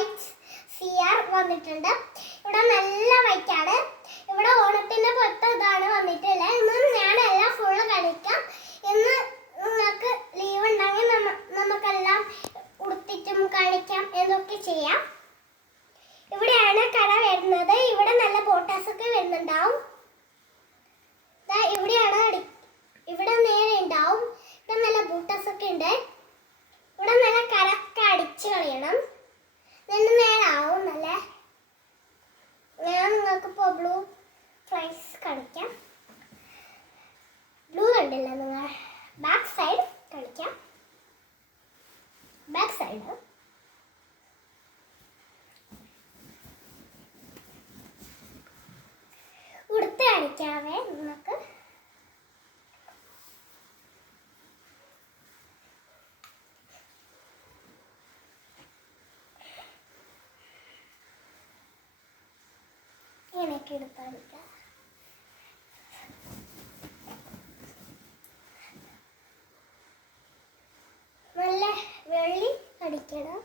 White CR വന്നിട്ടുണ്ട്. ഇവിടെ നല്ല വൈറ്റാണ്. ഇവിടെ ഓണത്തിന്റെ പുറത്ത് ഇതാണ് വന്നിട്ടുള്ളത്. ഇന്ന് ഞാനെല്ലാം ഫുള്ള് കളിക്കാം. ഇന്ന് നിങ്ങൾക്ക് ലീവ് ഉണ്ടെങ്കിൽ നമുക്കെല്ലാം ഉടുത്തിട്ടും കളിക്കാം എന്നൊക്കെ ചെയ്യാം. ഇവിടെയാണ് കട വരുന്നത്. ഇവിടെ നല്ല ബോട്ടാസൊക്കെ വരുന്നുണ്ടാവും. ഇവിടെ നേരെ ഉണ്ടാവും. ഇവിടെ നല്ല ബോട്ടാസൊക്കെ ഉണ്ട്. ഇവിടെ നല്ല കറക്റ്റ് അടിച്ച് കളിയണം. ഇതിന് നേരാവും നല്ല. ഞാൻ നിങ്ങൾക്കിപ്പോൾ ബ്ലൂ ഫ്ലൈസ് കളിക്കാം. ബ്ലൂ കണ്ടില്ല നിങ്ങൾ? ബാക്ക് സൈഡ് കളിക്കാം. ബാക്ക് സൈഡ് ഉടുത്ത് കളിക്കാവേ നിങ്ങൾക്ക്. ഇങ്ങനെയൊക്കെ എടുത്ത് കളിക്കാം. നല്ല വെള്ളി അടിക്കണം.